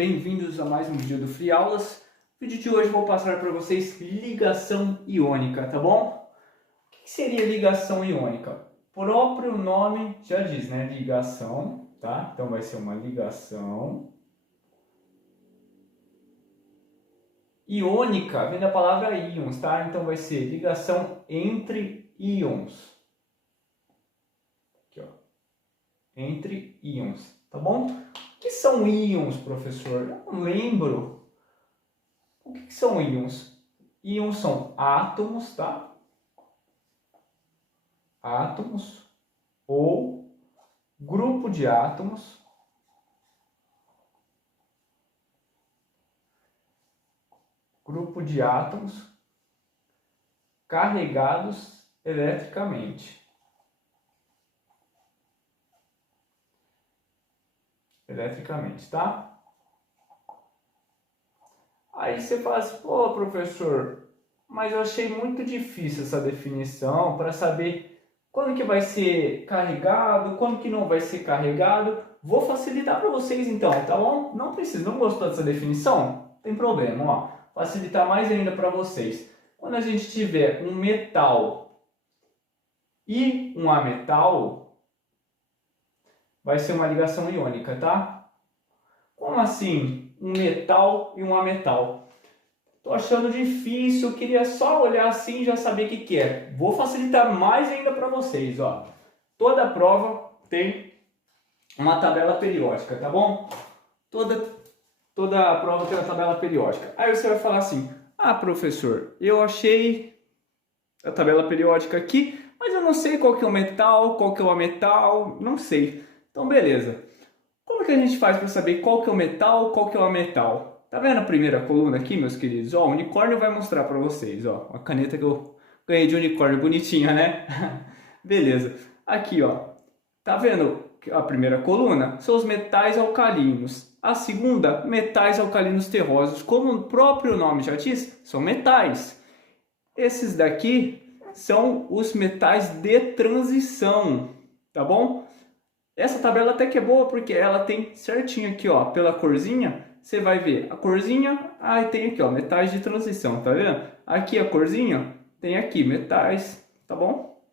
bem-vindos a mais um vídeo do Free Aulas. No vídeo de hoje eu vou passar para vocês ligação iônica, tá bom? O que seria ligação iônica? O próprio nome já diz, né? Ligação, tá? Então vai ser uma ligação iônica, vem da palavra íons, tá? Então vai ser ligação entre íons. Aqui, ó. Entre íons, tá bom? O que são íons, professor? Eu não lembro. O que são íons? Íons são átomos, tá? Átomos ou grupo de átomos carregados eletricamente. Tá? Aí você fala assim, pô, professor, mas eu achei muito difícil essa definição para saber quando que vai ser carregado, quando que não vai ser carregado. Vou facilitar para vocês então, tá bom? Não precisa, não gostou dessa definição? Não tem problema, ó. Facilitar mais ainda para vocês. Quando a gente tiver um metal e um ametal, vai ser uma ligação iônica, tá? Como assim um metal e um ametal? Tô achando difícil, eu queria só olhar assim e já saber o que é. Vou facilitar mais ainda para vocês, ó. Toda prova tem uma tabela periódica, tá bom? Toda prova tem uma tabela periódica. Aí você vai falar assim, ah, professor, eu achei a tabela periódica aqui, mas eu não sei qual que é o metal, qual que é o ametal, não sei. Então, beleza. Como que a gente faz para saber qual que é o metal, qual que é o ametal? Tá vendo a primeira coluna aqui, meus queridos? Ó, o unicórnio vai mostrar para vocês, ó. A caneta que eu ganhei de unicórnio, bonitinha, né? Beleza. Aqui, ó. Tá vendo a primeira coluna? São os metais alcalinos. A segunda, metais alcalinos terrosos. Como o próprio nome já diz, são metais. Esses daqui são os metais de transição, tá bom? Essa tabela até que é boa porque ela tem certinho aqui, ó, pela corzinha, você vai ver a corzinha, aí tem aqui, ó, metais de transição, tá vendo? Aqui a corzinha, tem aqui metais, tá bom?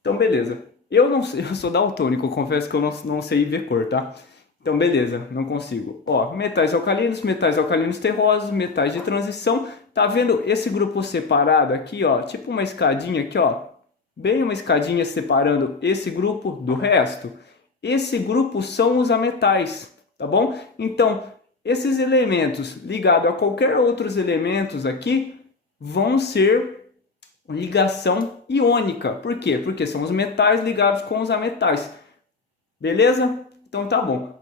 Então, beleza. Eu não sei, eu sou daltônico, confesso que eu não sei ver cor, tá? Então, beleza, não consigo. Ó, metais alcalinos terrosos, metais de transição. Tá vendo esse grupo separado aqui, ó? Tipo uma escadinha aqui, ó. Bem uma escadinha separando esse grupo do resto. Esse grupo são os ametais, tá bom? Então, esses elementos ligados a qualquer outros elementos aqui vão ser ligação iônica. Por quê? Porque são os metais ligados com os ametais. Beleza? Então tá bom.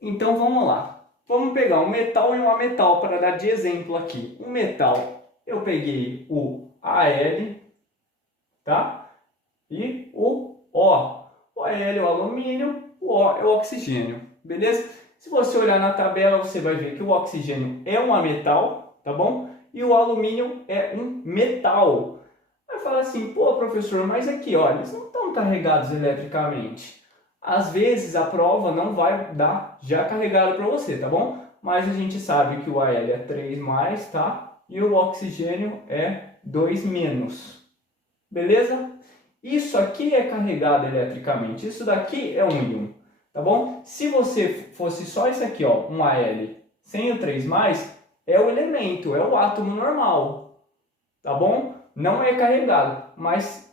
Então vamos lá. Vamos pegar um metal e um ametal para dar de exemplo aqui. Um metal, eu peguei o Al, tá? E o O. O Al é o alumínio, o O é o oxigênio, beleza? Se você olhar na tabela, você vai ver que o oxigênio é um ametal, tá bom? E o alumínio é um metal. Aí fala assim, pô, professor, mas aqui, ó, eles não estão carregados eletricamente. Às vezes a prova não vai dar já carregado para você, tá bom? Mas a gente sabe que o Al é 3+, tá? E o oxigênio é 2-. Beleza? Isso aqui é carregado eletricamente. Isso daqui é um íon, tá bom? Se você fosse só isso aqui, ó, um Al sem o 3+, é o elemento, é o átomo normal, tá bom? Não é carregado, mas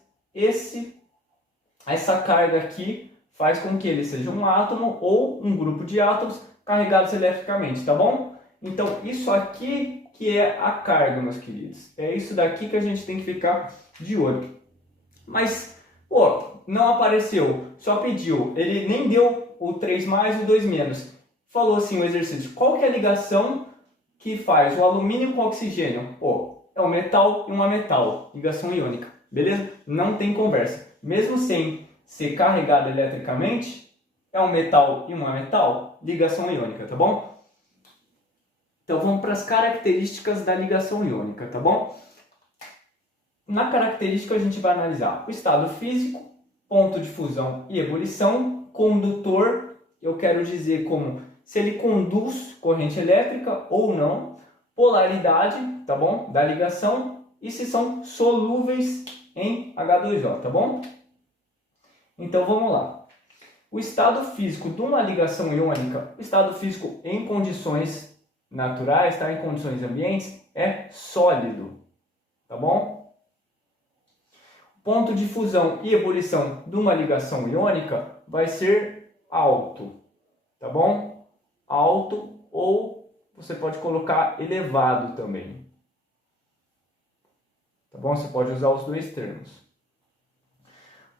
essa carga aqui faz com que ele seja um átomo ou um grupo de átomos carregados eletricamente, tá bom? Então, isso aqui que é a carga, meus queridos. É isso daqui que a gente tem que ficar de olho. Mas, pô, não apareceu, só pediu. Ele nem deu o 3+, o 2-. Falou assim o exercício. Qual que é a ligação que faz o alumínio com o oxigênio? Pô, é um metal e um ametal. Ligação iônica, beleza? Não tem conversa. Mesmo sem ser carregado eletricamente, é um metal e um ametal, ligação iônica, tá bom? Então vamos para as características da ligação iônica, tá bom? Na característica a gente vai analisar o estado físico, ponto de fusão e ebulição, condutor, eu quero dizer como se ele conduz corrente elétrica ou não, polaridade, tá bom? Da ligação e se são solúveis em H2O, tá bom? Então vamos lá. O estado físico de uma ligação iônica, o estado físico em condições naturais, tá? Em condições ambientes, é sólido, tá bom? O ponto de fusão e ebulição de uma ligação iônica vai ser alto, tá bom? Alto ou você pode colocar elevado também, tá bom? Você pode usar os dois termos.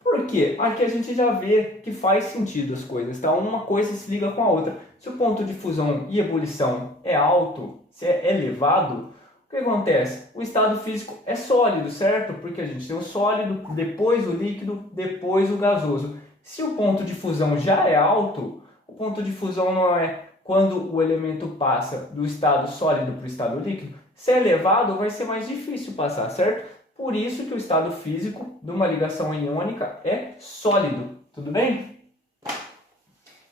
Por quê? Aqui a gente já vê que faz sentido as coisas, tá? Uma coisa se liga com a outra. Se o ponto de fusão e ebulição é alto, se é elevado, o que acontece? O estado físico é sólido, certo? Porque a gente tem o sólido, depois o líquido, depois o gasoso. Se o ponto de fusão já é alto, o ponto de fusão não é quando o elemento passa do estado sólido para o estado líquido. Se é elevado, vai ser mais difícil passar, certo? Por isso que o estado físico de uma ligação iônica é sólido, tudo bem?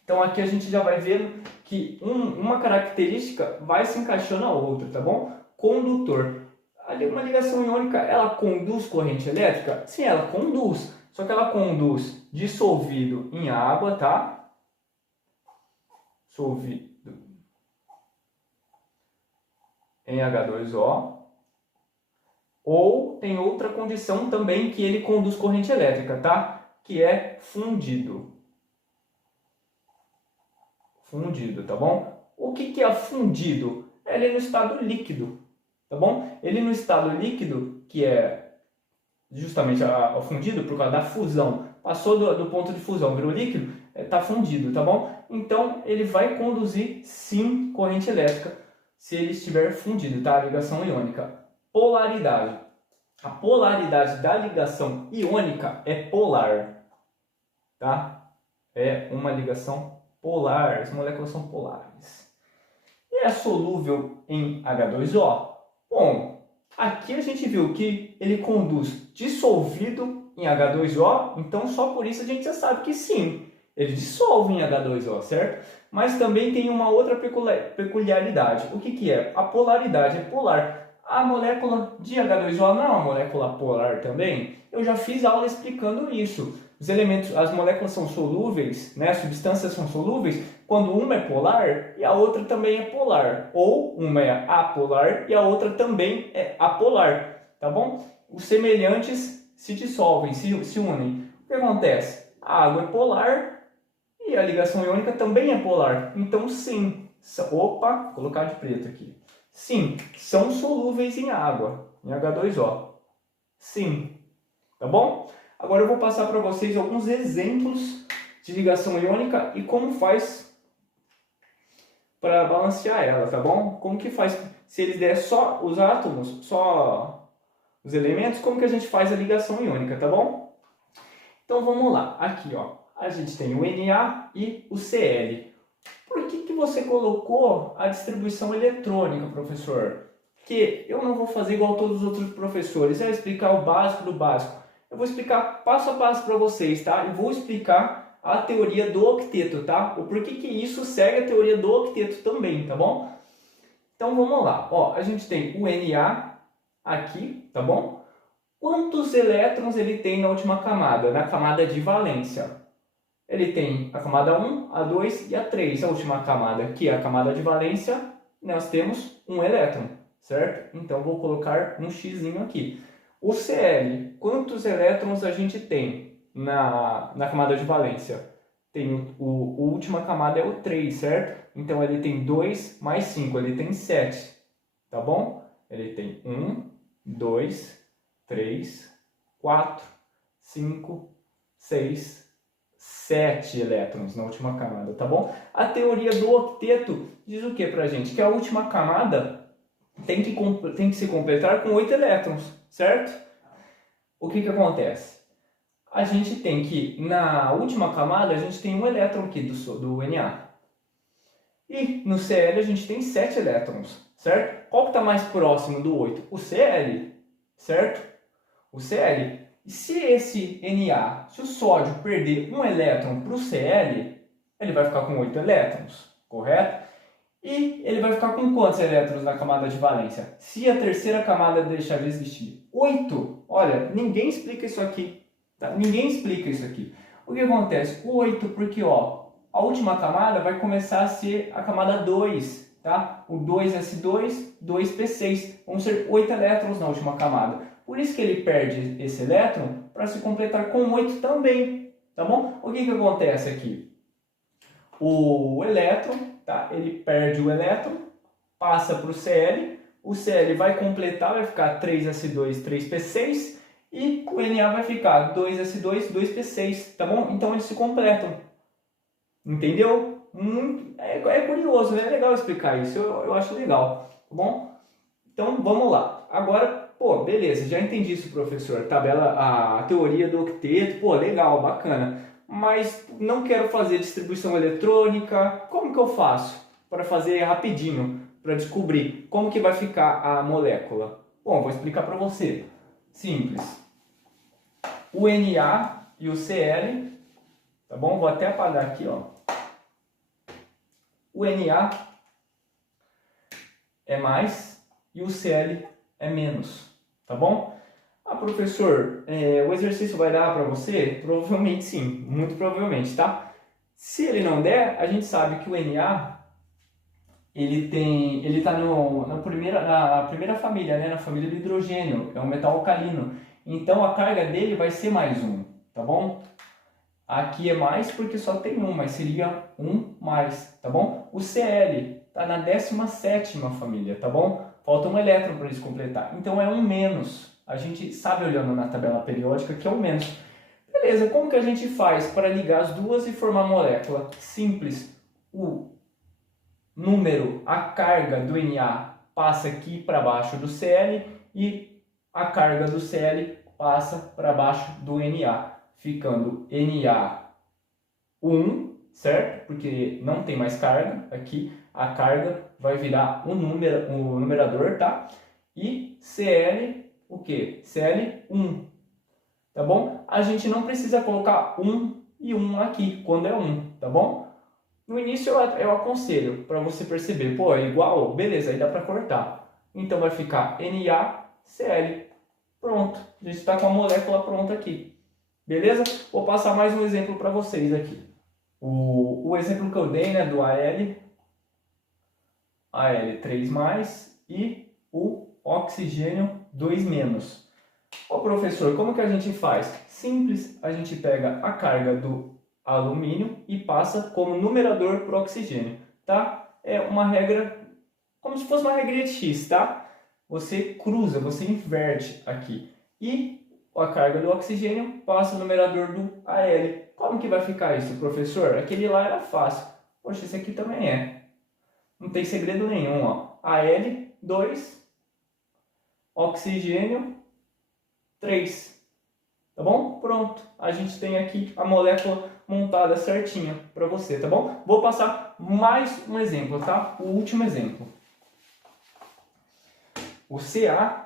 Então aqui a gente já vai vendo que uma característica vai se encaixando na outra, tá bom? Condutor. Uma ligação iônica, ela conduz corrente elétrica? Sim, ela conduz, só que ela conduz dissolvido em água, tá? Dissolvido em H2O. Ou tem outra condição também que ele conduz corrente elétrica, tá? Que é fundido. Fundido, tá bom? O que é fundido? Ele é no estado líquido, tá bom? Ele no estado líquido, que é justamente o fundido por causa da fusão, passou do ponto de fusão, virou líquido, está fundido, tá bom? Então ele vai conduzir sim corrente elétrica se ele estiver fundido, tá? A ligação iônica. Polaridade. A polaridade da ligação iônica é polar, tá? É uma ligação polar, as moléculas são polares. E é solúvel em H2O? Bom, aqui a gente viu que ele conduz dissolvido em H2O, então só por isso a gente já sabe que sim, ele dissolve em H2O, certo? Mas também tem uma outra peculiaridade. O que é? A polaridade é polar. A molécula de H2O não é uma molécula polar também? Eu já fiz aula explicando isso. Os elementos, as moléculas são solúveis, né? As substâncias são solúveis quando uma é polar e a outra também é polar. Ou uma é apolar e a outra também é apolar, tá bom? Os semelhantes se dissolvem, se unem. O que acontece? A água é polar e a ligação iônica também é polar. Então sim, opa, vou colocar de preto aqui. Sim, são solúveis em água, em H2O. Sim, tá bom? Agora eu vou passar para vocês alguns exemplos de ligação iônica e como faz para balancear ela, tá bom? Como que faz, se eles der só os átomos, só os elementos, como que a gente faz a ligação iônica, tá bom? Então vamos lá, aqui ó, a gente tem o Na e o Cl. Por que você colocou a distribuição eletrônica, professor? Porque eu não vou fazer igual todos os outros professores, é explicar o básico do básico. Eu vou explicar passo a passo para vocês, tá? E vou explicar a teoria do octeto, tá? O porquê que isso segue a teoria do octeto também, tá bom? Então vamos lá. Ó, a gente tem o Na aqui, tá bom? Quantos elétrons ele tem na última camada? Na camada de valência. Ele tem a camada 1, a 2 e a 3. A última camada aqui, a camada de valência, nós temos um elétron, certo? Então vou colocar um xzinho aqui. O Cl, quantos elétrons a gente tem na camada de valência? Tem a última camada é o 3, certo? Então ele tem 2 mais 5, ele tem 7, tá bom? Ele tem 1, 2, 3, 4, 5, 6, 7 elétrons na última camada, tá bom? A teoria do octeto diz o que pra gente? Que a última camada tem que se completar com 8 elétrons, certo? O que acontece? A gente tem que, na última camada, a gente tem um elétron aqui do Na. E no Cl a gente tem 7 elétrons, certo? Qual que está mais próximo do 8? O Cl, certo? O Cl. E se esse Na, se o sódio perder um elétron para o Cl, ele vai ficar com 8 elétrons, correto? E ele vai ficar com quantos elétrons na camada de valência? Se a terceira camada deixar de existir? 8! Olha, ninguém explica isso aqui. Tá? Ninguém explica isso aqui. O que acontece? 8 porque ó, a última camada vai começar a ser a camada 2. Tá? O 2s2, 2p6. Vão ser 8 elétrons na última camada. Por isso que ele perde esse elétron para se completar com 8 também. Tá bom? O que acontece aqui? O elétron, tá? Ele perde o elétron, passa para o Cl. O Cl vai completar, vai ficar 3s2, 3p6. E o Na vai ficar 2s2, 2p6. Tá bom? Então eles se completam. Entendeu? É curioso, é legal explicar isso, eu acho legal, tá bom? Então vamos lá. Agora, pô, beleza, já entendi isso, professor. A teoria do octeto, pô, legal, bacana. Mas não quero fazer distribuição eletrônica. Como que eu faço para fazer rapidinho, para descobrir como que vai ficar a molécula? Bom, vou explicar para você. Simples. O Na e o Cl, tá bom? Vou até apagar aqui, ó. O Na é mais e o Cl é menos, tá bom? Ah, professor, o exercício vai dar para você? Provavelmente sim, muito provavelmente, tá? Se ele não der, a gente sabe que o Na ele tá na primeira família, né? Na família do hidrogênio, é um metal alcalino. Então a carga dele vai ser mais 1, tá bom? Aqui é mais porque só tem um, mas seria 1 mais, tá bom? O Cl está na 17ª família, tá bom? Falta um elétron para eles completar. Então é 1 menos. A gente sabe olhando na tabela periódica que é 1 menos. Beleza, como que a gente faz para ligar as duas e formar molécula? Simples. O número, a carga do Na passa aqui para baixo do Cl e a carga do Cl passa para baixo do Na. Ficando Na1, certo? Porque não tem mais carga aqui. A carga vai virar o numerador, tá? E Cl, o que? Cl1, tá bom? A gente não precisa colocar 1 e 1 aqui, quando é 1, tá bom? No início eu aconselho, para você perceber, pô, é igual, beleza, aí dá para cortar. Então vai ficar NaCl. Pronto, a gente está com a molécula pronta aqui. Beleza? Vou passar mais um exemplo para vocês aqui. O exemplo que eu dei, né, do Al3+, e o oxigênio 2-. Ô professor, como que a gente faz? Simples, a gente pega a carga do alumínio e passa como numerador para o oxigênio, tá? É uma regra, como se fosse uma regrinha de X, tá? Você cruza, você inverte aqui. E a carga do oxigênio passa o numerador do Al. Como que vai ficar isso, professor? Aquele lá era fácil. Poxa, esse aqui também é. Não tem segredo nenhum, ó. Al2, oxigênio 3. Tá bom? Pronto. A gente tem aqui a molécula montada certinha para você, tá bom? Vou passar mais um exemplo, tá? O último exemplo. O Ca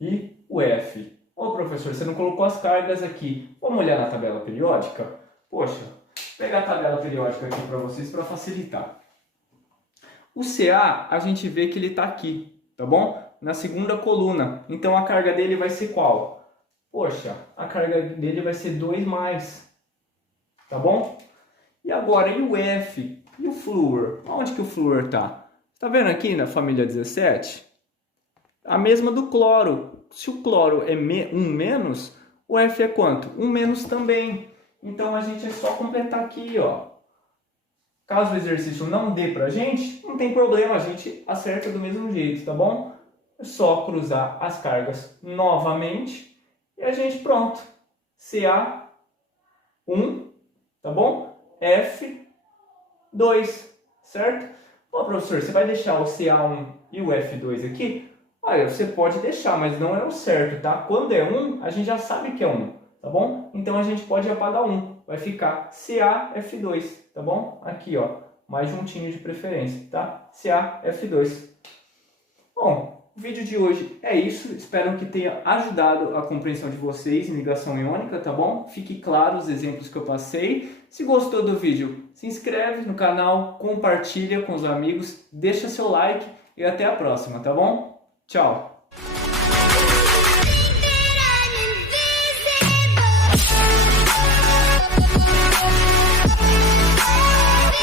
e o F. Ô professor, você não colocou as cargas aqui. Vamos olhar na tabela periódica? Poxa, vou pegar a tabela periódica aqui para vocês para facilitar. O Ca, a gente vê que ele está aqui, tá bom? Na segunda coluna. Então a carga dele vai ser qual? Poxa, a carga dele vai ser 2+, tá bom? E agora, e o F? E o flúor? Onde que o flúor está? Tá vendo aqui na família 17? A mesma do cloro. Se o cloro é 1-, o F é quanto? 1- também. Então a gente é só completar aqui, ó. Caso o exercício não dê pra gente, não tem problema, a gente acerta do mesmo jeito, tá bom? É só cruzar as cargas novamente e a gente pronto. Ca1, tá bom? F2, certo? Ó, professor, você vai deixar o Ca1 e o F2 aqui? Olha, você pode deixar, mas não é o certo, tá? Quando é 1, a gente já sabe que é 1, tá bom? Então a gente pode apagar 1. Vai ficar CaF2, tá bom? Aqui, ó, mais juntinho de preferência, tá? CaF2. Bom, vídeo de hoje é isso, espero que tenha ajudado a compreensão de vocês em ligação iônica, tá bom? Fique claro os exemplos que eu passei. Se gostou do vídeo, se inscreve no canal, compartilha com os amigos, deixa seu like e até a próxima, tá bom? Tchau!